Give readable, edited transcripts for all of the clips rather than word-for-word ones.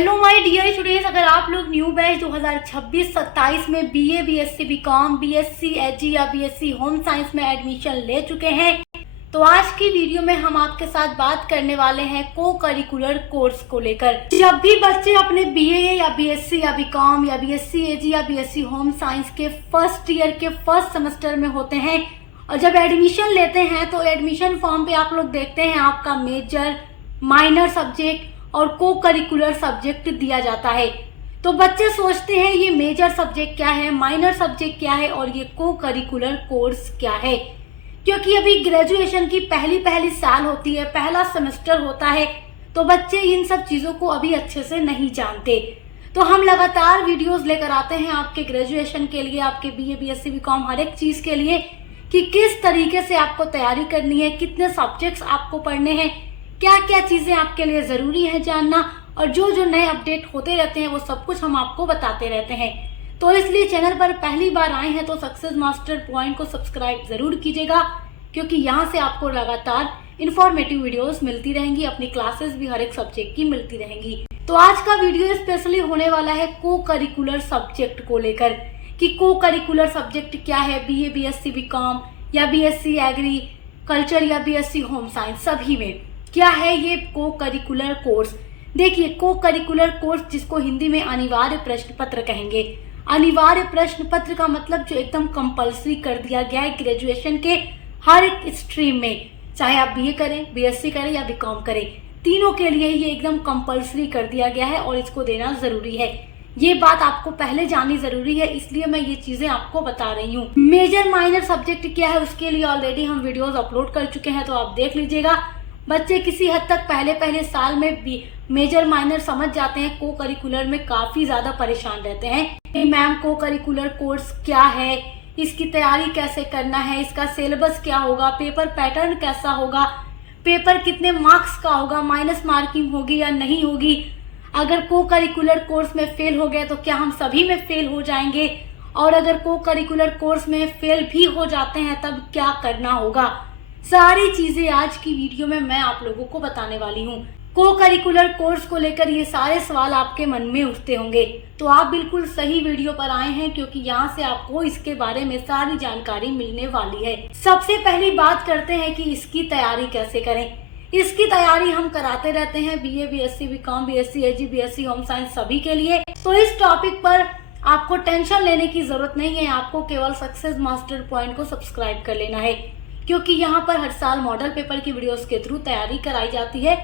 Hello my dear students, अगर आप लोग न्यू बैच 2026-27 में बीए, बीएससी बीकॉम, बीएससी एजी या बीएससी होम साइंस में एडमिशन ले चुके हैं तो आज की वीडियो में हम आपके साथ बात करने वाले हैं को करिकुलर कोर्स को लेकर। जब भी बच्चे अपने बीए या बीएससी या बीकॉम या बीएससी एजी या बीएससी होम साइंस के फर्स्ट ईयर के फर्स्ट सेमेस्टर में होते हैं और जब एडमिशन लेते हैं तो एडमिशन फॉर्म पे आप लोग देखते हैं आपका मेजर, माइनर सब्जेक्ट और को करिकुलर सब्जेक्ट दिया जाता है। तो बच्चे सोचते हैं ये मेजर सब्जेक्ट क्या है, माइनर सब्जेक्ट क्या है और ये को करिकुलर कोर्स क्या है। क्योंकि अभी ग्रेजुएशन की पहली साल होती है, पहला सेमेस्टर होता है, तो बच्चे इन सब चीज़ों को अभी अच्छे से नहीं जानते। तो हम लगातार वीडियोस लेकर आते हैं आपके ग्रेजुएशन के लिए, आपके बीए, बीएससी, बीकॉम हर एक चीज़ के लिए कि किस तरीके से आपको तैयारी करनी है, कितने सब्जेक्ट्स आपको पढ़ने हैं, क्या क्या चीज़ें आपके लिए ज़रूरी है जानना, और जो जो नए अपडेट होते रहते हैं वो सब कुछ हम आपको बताते रहते हैं। तो इसलिए चैनल पर पहली बार आए हैं तो सक्सेस मास्टर पॉइंट को सब्सक्राइब ज़रूर कीजिएगा, क्योंकि यहाँ से आपको लगातार इन्फॉर्मेटिव वीडियोस मिलती रहेंगी, अपनी क्लासेस भी हर एक सब्जेक्ट की मिलती रहेंगी। तो आज का वीडियो स्पेशली होने वाला है को करिकुलर सब्जेक्ट को लेकर कि को करिकुलर सब्जेक्ट क्या है, बीए, बीएससी, बीकॉम या बीएससी एग्री कल्चर या बीएससी होम साइंस सभी में क्या है ये को करिकुलर कोर्स। देखिए, को करिकुलर कोर्स जिसको हिंदी में अनिवार्य प्रश्न पत्र कहेंगे। अनिवार्य प्रश्न पत्र का मतलब जो एकदम कंपलसरी कर दिया गया है ग्रेजुएशन के हर एक स्ट्रीम में, चाहे आप बीए करें, बीएससी करें या बीकॉम करें, तीनों के लिए ये एकदम कंपलसरी कर दिया गया है और इसको देना जरूरी है। ये बात आपको पहले जाननी जरूरी है, इसलिए मैं ये चीजें आपको बता रही हूँ। मेजर माइनर सब्जेक्ट क्या है उसके लिए ऑलरेडी हम वीडियोज अपलोड कर चुके हैं, तो आप देख लीजिएगा। बच्चे किसी हद तक पहले साल में भी मेजर माइनर समझ जाते हैं, को करिकुलर में काफी ज्यादा परेशान रहते हैं। मैम को करिकुलर कोर्स क्या है, इसकी तैयारी कैसे करना है, इसका सिलेबस क्या होगा, पेपर पैटर्न कैसा होगा, पेपर कितने मार्क्स का होगा, माइनस मार्किंग होगी या नहीं होगी, अगर को करिकुलर कोर्स में फेल हो गए तो क्या हम सभी में फेल हो जाएंगे, और अगर को करिकुलर कोर्स में फेल भी हो जाते हैं तब क्या करना होगा। सारी चीजें आज की वीडियो में मैं आप लोगों को बताने वाली हूँ। को करिकुलर कोर्स को लेकर ये सारे सवाल आपके मन में उठते होंगे, तो आप बिल्कुल सही वीडियो पर आए हैं, क्योंकि यहाँ से आपको इसके बारे में सारी जानकारी मिलने वाली है। सबसे पहली बात करते हैं कि इसकी तैयारी कैसे करें। इसकी तैयारी हम कराते रहते हैं बीए, बीएससी, बीकॉम, बीएससी एजी, बीएससी होम साइंस सभी के लिए। तो इस टॉपिक पर आपको टेंशन लेने की जरूरत नहीं है, आपको केवल सक्सेस मास्टर पॉइंट को सब्सक्राइब कर लेना है, क्योंकि यहाँ पर हर साल मॉडल पेपर की वीडियोस के थ्रू तैयारी कराई जाती है।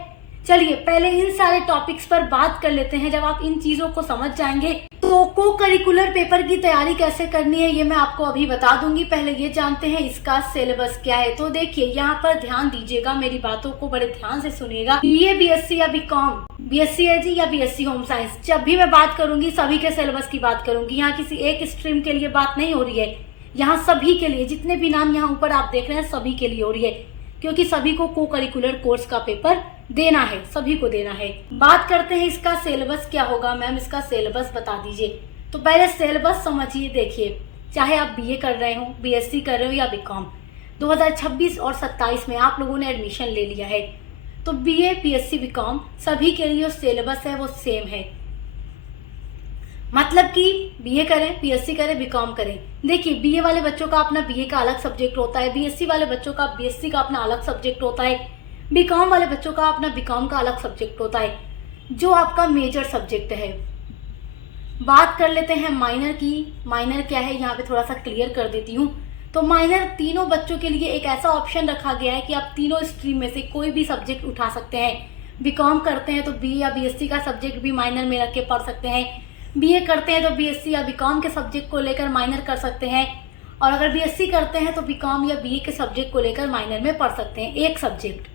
चलिए पहले इन सारे टॉपिक्स पर बात कर लेते हैं। जब आप इन चीजों को समझ जाएंगे तो को करिकुलर पेपर की तैयारी कैसे करनी है ये मैं आपको अभी बता दूंगी। पहले ये जानते हैं इसका सिलेबस क्या है। तो देखिए, यहाँ पर ध्यान दीजिएगा, मेरी बातों को बड़े ध्यान से सुनिएगा। बीए, बीएससी या बीकॉम, बीएससी एजी या बीएससी होम साइंस, जब भी मैं बात करूंगी सभी के सिलेबस की बात करूंगी। यहाँ किसी एक स्ट्रीम के लिए बात नहीं हो रही है, यहाँ सभी के लिए, जितने भी नाम यहाँ ऊपर आप देख रहे हैं सभी के लिए हो रही है, क्योंकि सभी को करिकुलर कोर्स का पेपर देना है, सभी को देना है। बात करते हैं इसका सिलेबस क्या होगा। मैम इसका सिलेबस बता दीजिए। तो पहले सिलेबस समझिए। देखिए, चाहे आप बीए कर रहे हो, बीएससी कर रहे हो या बीकॉम, 2026 और 27 में आप लोगों ने एडमिशन ले लिया है, तो बीए, बीएससी, बीकॉम सभी के लिए जो सिलेबस है वो सेम है। मतलब कि बीए करें, बीएससी करें, बीकॉम करें। देखिए, बीए वाले बच्चों का अपना बीए का अलग सब्जेक्ट होता है, बीएससी वाले बच्चों का बीएससी का अपना अलग सब्जेक्ट होता है, बीकॉम वाले बच्चों का अपना बीकॉम का अलग सब्जेक्ट होता है, जो आपका मेजर सब्जेक्ट है। बात कर लेते हैं माइनर की। माइनर क्या है यहाँ पे थोड़ा सा क्लियर कर देती हूँ। तो माइनर तीनों बच्चों के लिए एक ऐसा ऑप्शन रखा गया है कि आप तीनों स्ट्रीम में से कोई भी सब्जेक्ट उठा सकते हैं। बीकॉम करते हैं तो बीए या बीएससी का सब्जेक्ट भी माइनर में रख के पढ़ सकते हैं, बीए करते हैं तो बीएससी या बीकॉम के सब्जेक्ट को लेकर माइनर कर सकते हैं, और अगर बीएससी करते हैं तो बीकॉम या बीए के सब्जेक्ट को लेकर माइनर में पढ़ सकते हैं, एक सब्जेक्ट।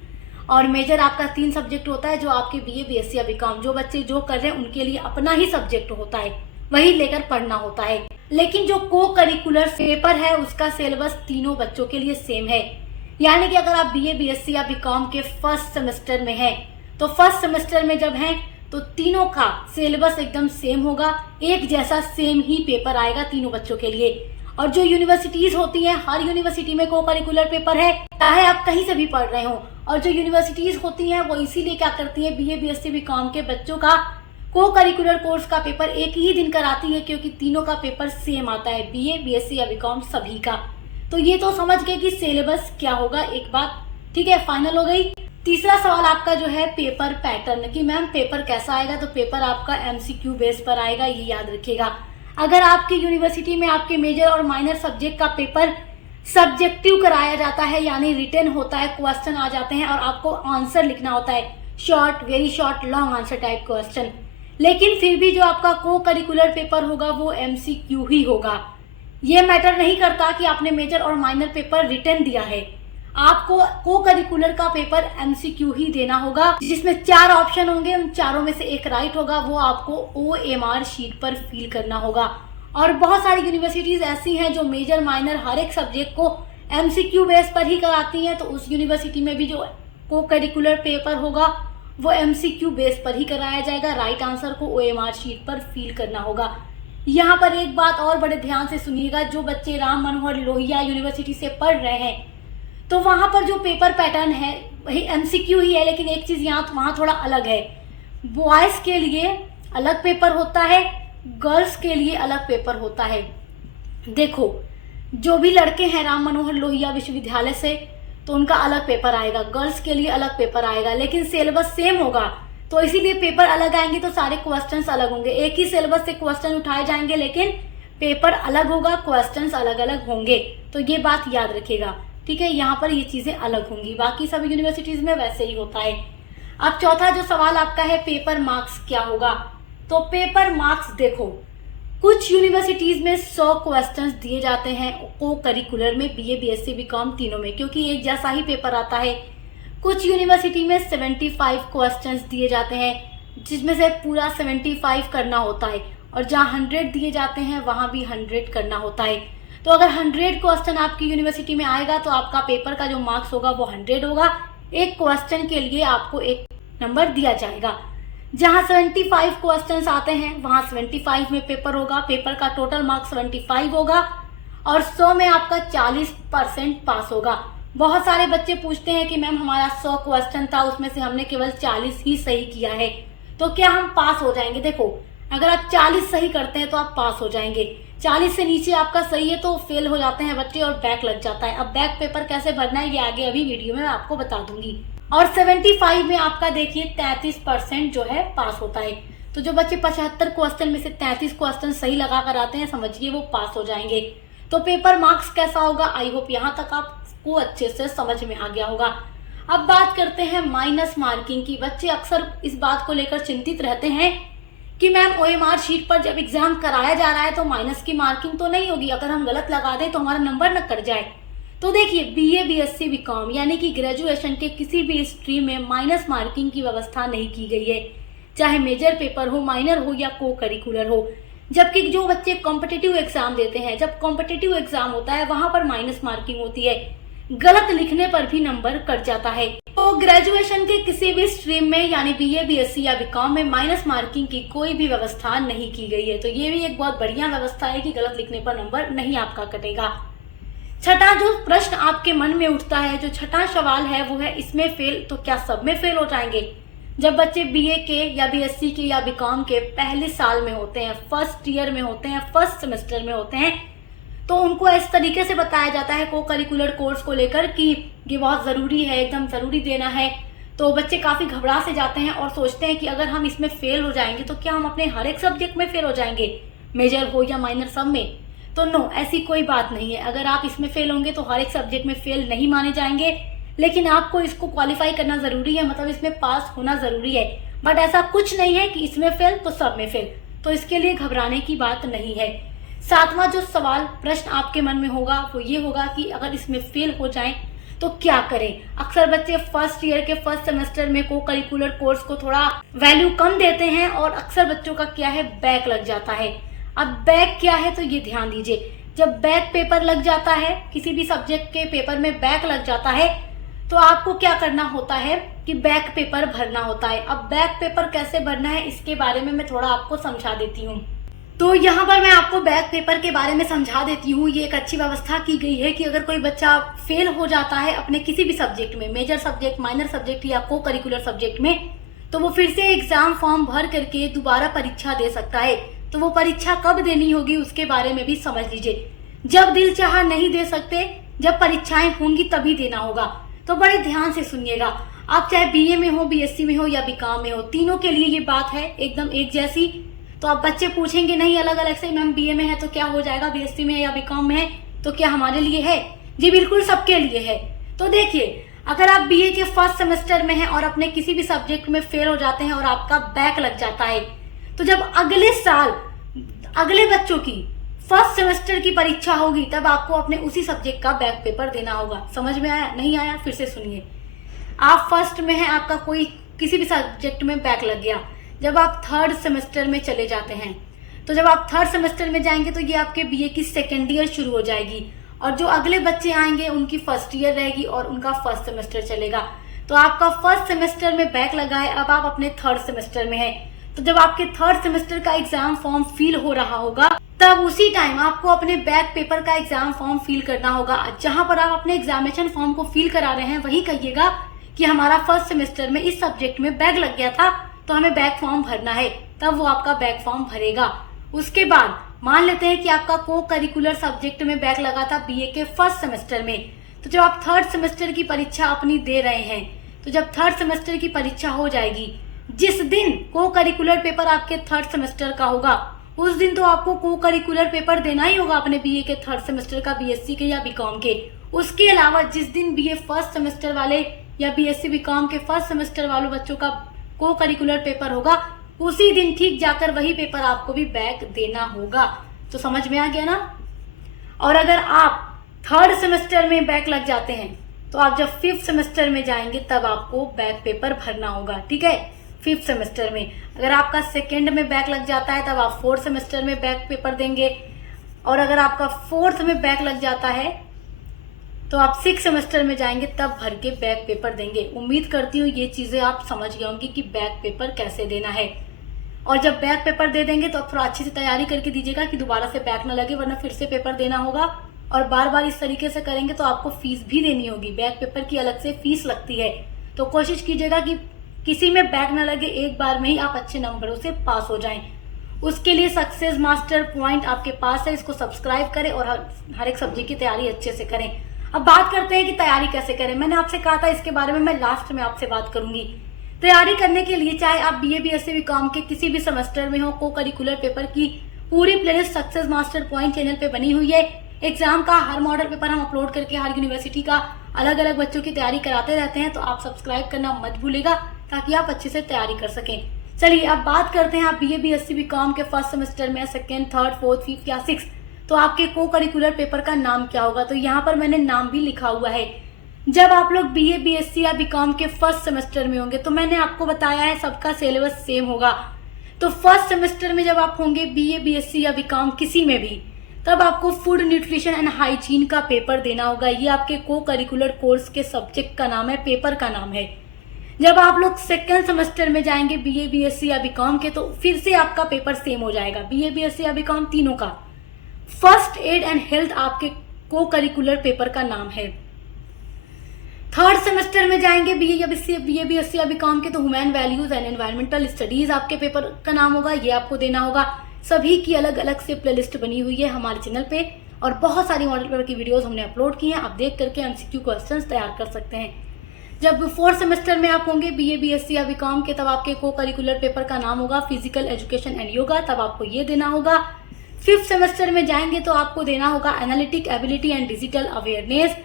और मेजर आपका 3 सब्जेक्ट होता है, जो आपके बीए, बीएससी या बीकॉम जो बच्चे जो कर रहे हैं उनके लिए अपना ही सब्जेक्ट होता है, वही लेकर पढ़ना होता है। लेकिन जो को करिकुलर पेपर है उसका सिलेबस तीनों बच्चों के लिए सेम है। यानी कि अगर आप बीए, बीएससी या बीकॉम के फर्स्ट सेमेस्टर में हैं, तो फर्स्ट सेमेस्टर में जब हैं तो तीनों का सिलेबस एकदम सेम होगा, एक जैसा सेम ही पेपर आएगा तीनों बच्चों के लिए। और जो यूनिवर्सिटीज होती हैं, हर यूनिवर्सिटी में को करिकुलर पेपर है, चाहे आप कहीं से भी पढ़ रहे हो। और जो यूनिवर्सिटीज होती हैं वो इसीलिए क्या करती है, बीए, बीएससी, बीकॉम के बच्चों का को करिकुलर कोर्स का पेपर एक ही दिन कराती है क्योंकि तीनों का पेपर सेम आता है, बीए, बीएससी या बीकॉम सभी का। तो ये तो समझ गए कि सिलेबस क्या होगा, एक बात ठीक है फाइनल हो गई। तीसरा सवाल आपका जो है पेपर पैटर्न, कि मैम पेपर कैसा आएगा, तो पेपर आपका एमसीक्यू बेस पर आएगा, ये याद रखिएगा। अगर आपकी यूनिवर्सिटी में आपके मेजर और माइनर सब्जेक्ट का पेपर सब्जेक्टिव कराया जाता है, यानी रिटन होता है, क्वेश्चन आ जाते हैं और आपको आंसर लिखना होता है, short, very short, long answer type question, लेकिन फिर भी जो आपका को करिकुलर पेपर होगा वो एमसीक्यू ही होगा। ये मैटर नहीं करता कि आपने मेजर और माइनर पेपर रिटन दिया है, आपको को करिकुलर का पेपर एमसीक्यू ही देना होगा, जिसमें 4 ऑप्शन होंगे, उन चारों में से एक राइट होगा, वो आपको ओएमआर शीट पर फिल करना होगा। और बहुत सारी यूनिवर्सिटीज ऐसी हैं जो मेजर माइनर हर एक सब्जेक्ट को एमसीक्यू बेस पर ही कराती हैं, तो उस यूनिवर्सिटी में भी जो को करिकुलर पेपर होगा वो एमसीक्यू बेस पर ही कराया जाएगा, राइट आंसर को ओएमआर शीट पर फिल करना होगा। यहाँ पर एक बात और बड़े ध्यान से सुनिएगा, जो बच्चे राम मनोहर लोहिया यूनिवर्सिटी से पढ़ रहे हैं तो वहां पर जो पेपर पैटर्न है वही एमसीक्यू ही है, लेकिन एक चीज वहां थोड़ा अलग है, बॉयज के लिए अलग पेपर होता है, गर्ल्स के लिए अलग पेपर होता है। देखो जो भी लड़के हैं राम मनोहर लोहिया विश्वविद्यालय से तो उनका अलग पेपर आएगा, गर्ल्स के लिए अलग पेपर आएगा, लेकिन सिलेबस सेम होगा, तो इसीलिए पेपर अलग आएंगे तो सारे क्वेश्चंस अलग होंगे। एक ही सिलेबस से क्वेश्चन उठाए जाएंगे लेकिन पेपर अलग होगा, क्वेश्चंस अलग अलग होंगे, तो ये बात याद रखिएगा, ठीक है। यहाँ पर ये चीजें अलग होंगी, बाकी सब यूनिवर्सिटीज में वैसे ही होता है। अब चौथा जो सवाल आपका है पेपर मार्क्स क्या होगा, तो पेपर मार्क्स देखो कुछ यूनिवर्सिटीज में 100 क्वेश्चंस दिए जाते हैं को करिकुलर में, बीए, बीएससी, बीकॉम तीनों में, क्योंकि एक जैसा ही पेपर आता है। कुछ यूनिवर्सिटी में 75 क्वेश्चंस दिए जाते हैं जिसमें से पूरा 75 करना होता है, और जहाँ 100 दिए जाते हैं वहाँ भी 100 करना होता है। तो अगर 100 क्वेश्चन आपकी यूनिवर्सिटी में आएगा तो आपका पेपर का जो मार्क्स होगा वो 100 होगा, एक क्वेश्चन के लिए आपको 1 नंबर दिया जाएगा। जहाँ 75 क्वेश्चंस आते हैं वहाँ 75 में पेपर होगा, पेपर का टोटल मार्क्स 75 होगा और 100 में आपका 40% पास होगा। बहुत सारे बच्चे पूछते हैं कि मैम हमारा 100 क्वेश्चन था उसमें से हमने केवल 40 ही सही किया है, तो क्या हम पास हो जाएंगे? देखो अगर आप 40 सही करते हैं तो आप पास हो जाएंगे, 40 से नीचे आपका सही है तो फेल हो जाते हैं बच्चे और बैक लग जाता है। अब बैक पेपर कैसे भरना है ये आगे अभी वीडियो में आपको बता दूंगी। और 75 में आपका देखिए 33% जो है पास होता है, तो जो बच्चे 75 क्वेश्चन में से 33 क्वेश्चन सही लगा कर आते हैं समझिए वो पास हो जाएंगे। तो पेपर मार्क्स कैसा होगा, आई होप यहाँ तक आपको अच्छे से समझ में आ गया होगा। अब बात करते हैं माइनस मार्किंग की। बच्चे अक्सर इस बात को लेकर चिंतित रहते हैं कि मैम ओएमआर शीट पर जब एग्जाम कराया जा रहा है तो माइनस की मार्किंग तो नहीं होगी, अगर हम गलत लगा दें तो हमारा नंबर न कट जाए। तो देखिए बीए, बीएससी, बीकॉम यानी कि ग्रेजुएशन के किसी भी स्ट्रीम में माइनस मार्किंग की व्यवस्था नहीं की गई है, चाहे मेजर पेपर हो, माइनर हो या को करिकुलर हो। जबकि जो बच्चे कॉम्पिटिटिव एग्जाम देते हैं, जब कॉम्पिटिटिव एग्जाम होता है वहां पर माइनस मार्किंग होती है, गलत लिखने पर भी नंबर कट जाता है। तो ग्रेजुएशन के किसी भी स्ट्रीम में यानी बीए, बीएससी या बीकॉम में माइनस मार्किंग की कोई भी व्यवस्था नहीं की गई है, तो ये भी एक बहुत बढ़िया व्यवस्था है कि गलत लिखने पर नंबर नहीं आपका कटेगा। छठा जो प्रश्न आपके मन में उठता है, जो छठा सवाल है वो है इसमें फेल तो क्या सब में फेल हो जाएंगे? जब बच्चे बीए के या बीएससी के या बीकॉम के पहले साल में होते हैं, फर्स्ट ईयर में होते हैं, फर्स्ट सेमेस्टर में होते हैं, तो उनको इस तरीके से बताया जाता है को करिकुलर कोर्स को लेकर कि ये बहुत ज़रूरी है, एकदम ज़रूरी देना है। तो बच्चे काफ़ी घबरा से जाते हैं और सोचते हैं कि अगर हम इसमें फेल हो जाएंगे तो क्या हम अपने हर एक सब्जेक्ट में फेल हो जाएंगे, मेजर हो या माइनर सब में? तो नो, ऐसी कोई बात नहीं है। अगर आप इसमें फेल होंगे तो हर एक सब्जेक्ट में फेल नहीं माने जाएंगे, लेकिन आपको इसको क्वालिफाई करना ज़रूरी है, मतलब इसमें पास होना ज़रूरी है। बट ऐसा कुछ नहीं है कि इसमें फेल तो सब में फेल, तो इसके लिए घबराने की बात नहीं है। सातवां जो सवाल प्रश्न आपके मन में होगा वो ये होगा कि अगर इसमें फेल हो जाएं तो क्या करें? अक्सर बच्चे फर्स्ट ईयर के फर्स्ट सेमेस्टर में को करिकुलर कोर्स को थोड़ा वैल्यू कम देते हैं और अक्सर बच्चों का क्या है, बैक लग जाता है। अब बैक क्या है तो ये ध्यान दीजिए, जब बैक पेपर लग जाता है, किसी भी सब्जेक्ट के पेपर में बैक लग जाता है तो आपको क्या करना होता है कि बैक पेपर भरना होता है। अब बैक पेपर कैसे भरना है इसके बारे में मैं थोड़ा आपको समझा देती हूँ। तो यहाँ पर मैं आपको बैक पेपर के बारे में समझा देती हूँ। ये एक अच्छी व्यवस्था की गई है कि अगर कोई बच्चा फेल हो जाता है अपने किसी भी सब्जेक्ट में, मेजर सब्जेक्ट, माइनर सब्जेक्ट या को करिकुलर सब्जेक्ट में, तो वो फिर से एग्जाम फॉर्म भर करके दोबारा परीक्षा दे सकता है। तो वो परीक्षा कब देनी होगी उसके बारे में भी समझ लीजिए। जब दिल चाहा नहीं दे सकते, जब परीक्षाएं होंगी तभी देना होगा। तो बड़े ध्यान से सुनिएगा, आप चाहे बीए में हो, बीएससी में हो या बीकॉम में हो, तीनों के लिए ये बात है एकदम एक जैसी। तो आप बच्चे पूछेंगे नहीं अलग अलग से, मैम बीए में है तो क्या हो जाएगा, बीएससी में है या बीकॉम में है तो क्या हमारे लिए है? जी बिल्कुल सबके लिए है। तो देखिए, अगर आप बीए के फर्स्ट सेमेस्टर में हैं और अपने किसी भी सब्जेक्ट में फेल हो जाते हैं और आपका बैक लग जाता है, तो जब अगले साल अगले बच्चों की फर्स्ट सेमेस्टर की परीक्षा होगी तब आपको अपने उसी सब्जेक्ट का बैक पेपर देना होगा। समझ में आया? नहीं आया? फिर से सुनिए। आप फर्स्ट में हैं, आपका कोई किसी भी सब्जेक्ट में बैक लग गया, जब आप थर्ड सेमेस्टर में चले जाते हैं, तो जब आप थर्ड सेमेस्टर में जाएंगे तो ये आपके बीए की सेकेंड ईयर शुरू हो जाएगी और जो अगले बच्चे आएंगे उनकी फर्स्ट ईयर रहेगी और उनका फर्स्ट सेमेस्टर चलेगा। तो आपका फर्स्ट सेमेस्टर में बैक लगा है, अब आप अपने थर्ड सेमेस्टर में हैं। तो जब आपके थर्ड सेमेस्टर का एग्जाम फॉर्म फिल हो रहा होगा तब उसी टाइम आपको अपने बैक पेपर का एग्जाम फॉर्म फिल करना होगा। जहां पर आप अपने एग्जामिनेशन फॉर्म को फिल करा रहे हैं वही कहिएगा कि हमारा फर्स्ट सेमेस्टर में इस सब्जेक्ट में बैक लग गया था तो हमें बैक फॉर्म भरना है, तब वो आपका बैक फॉर्म भरेगा। उसके बाद मान लेते हैं कि आपका को करिकुलर सब्जेक्ट में बैक लगा था बीए के फर्स्ट सेमेस्टर में, तो जब आप थर्ड सेमेस्टर की परीक्षा अपनी दे रहे हैं, तो जब थर्ड सेमेस्टर की परीक्षा हो जाएगी, जिस दिन को करिकुलर पेपर आपके थर्ड सेमेस्टर का होगा उस दिन तो आपको को करिकुलर पेपर देना ही होगा अपने बीए के थर्ड सेमेस्टर का, बीएससी के या बीकॉम के। उसके अलावा जिस दिन बीए फर्स्ट सेमेस्टर वाले या बीएससी बीकॉम के फर्स्ट सेमेस्टर वालों बच्चों का को करिकुलर पेपर होगा, उसी दिन ठीक जाकर वही पेपर आपको भी बैक देना होगा। तो समझ में आ गया ना? और अगर आप थर्ड सेमेस्टर में बैक लग जाते हैं तो आप जब फिफ्थ सेमेस्टर में जाएंगे तब आपको बैक पेपर भरना होगा, ठीक है? फिफ्थ सेमेस्टर में अगर आपका सेकेंड में बैक लग जाता है तब आप फोर्थ सेमेस्टर में बैक पेपर देंगे, और अगर आपका फोर्थ में बैक लग जाता है तो आप सिक्स सेमेस्टर में जाएंगे तब भर के बैक पेपर देंगे। उम्मीद करती हूँ ये चीजें आप समझ गए होंगे कि बैक पेपर कैसे देना है। और जब बैक पेपर दे देंगे तो आप थोड़ा अच्छे से तैयारी करके दीजिएगा कि दोबारा से बैक ना लगे, वरना फिर से पेपर देना होगा और बार बार इस तरीके से करेंगे तो आपको फीस भी देनी होगी। बैक पेपर की अलग से फीस लगती है। तो कोशिश कीजिएगा कि किसी में बैक ना लगे, एक बार में ही आप अच्छे नंबरों से पास हो जाएं। उसके लिए सक्सेस मास्टर पॉइंट आपके पास है, इसको सब्सक्राइब करें और हर एक सब्जेक्ट की तैयारी अच्छे से करें। अब बात करते हैं कि तैयारी कैसे करें। मैंने आपसे कहा था इसके बारे में मैं लास्ट में आपसे बात करूंगी। तैयारी करने के लिए चाहे आप बीए बीएससी बीकॉम के किसी भी सेमेस्टर में हो, को करिकुलर पेपर की पूरी playlist success master point channel पे बनी हुई है। एग्जाम का हर मॉडल पेपर हम अपलोड करके हर यूनिवर्सिटी का अलग अलग बच्चों की तैयारी कराते रहते हैं, तो आप सब्सक्राइब करना मत भूलिएगा ताकि आप अच्छे से तैयारी कर सकें। चलिए अब बात करते हैं, आप बीए बीएससी बीकॉम के फर्स्ट सेमेस्टर में सेकेंड, थर्ड, फोर्थ, फिफ्थ या सिक्स, तो आपके को करिकुलर पेपर का नाम क्या होगा? तो यहाँ पर मैंने नाम भी लिखा हुआ है। जब आप लोग बीए बीएससी या बीकॉम के फर्स्ट सेमेस्टर में होंगे तो मैंने आपको बताया है सबका सिलेबस सेम होगा। तो फर्स्ट सेमेस्टर में जब आप होंगे बीए बीएससी या बीकॉम किसी में भी, तब आपको फूड न्यूट्रिशन एंड हाइजीन का पेपर देना होगा। ये आपके को करिकुलर कोर्स के सब्जेक्ट का नाम है, पेपर का नाम है। जब आप लोग सेकेंड सेमेस्टर में जाएंगे बीए बीएससी या बीकॉम के, तो फिर से आपका पेपर सेम हो जाएगा, बीए बीएससी या बीकॉम तीनों का। फर्स्ट एड एंड हेल्थ आपके को करिकुलर पेपर का नाम है। थर्ड सेमेस्टर में जाएंगे बीए बीएससी या बीकॉम के, तो human values and environmental studies आपके पेपर का नाम होगा, ये आपको देना होगा। सभी की अलग अलग से प्लेलिस्ट बनी हुई है हमारे चैनल पे और बहुत सारी मॉडल पेपर की वीडियोस हमने अपलोड की हैं, आप देख करके एमसीक्यू क्वेश्चंस तैयार कर सकते हैं। जब फोर्थ सेमेस्टर में आप होंगे बीए बीएससी या बीकॉम के, तब आपके को करिकुलर पेपर का नाम होगा फिजिकल एजुकेशन एंड योगा, तब आपको ये देना होगा। फिफ्थ सेमेस्टर में जाएंगे तो आपको देना होगा analytic ability and digital awareness.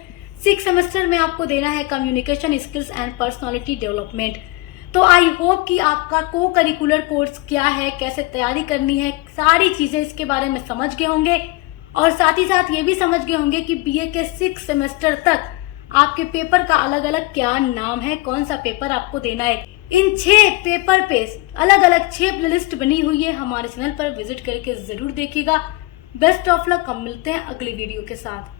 Six semester में आपको देना है communication skills and personality development. तो आई होप कि आपका को करिकुलर कोर्स क्या है, कैसे तैयारी करनी है, सारी चीजें इसके बारे में समझ गए होंगे और साथ ही साथ ये भी समझ गए होंगे कि बीए के सिक्स सेमेस्टर तक आपके पेपर का अलग अलग क्या नाम है, कौन सा पेपर आपको देना है। इन 6 पेपर पे अलग अलग 6 प्लेलिस्ट बनी हुई है, हमारे चैनल पर विजिट करके जरूर देखिएगा। बेस्ट ऑफ लक, हम मिलते हैं अगली वीडियो के साथ।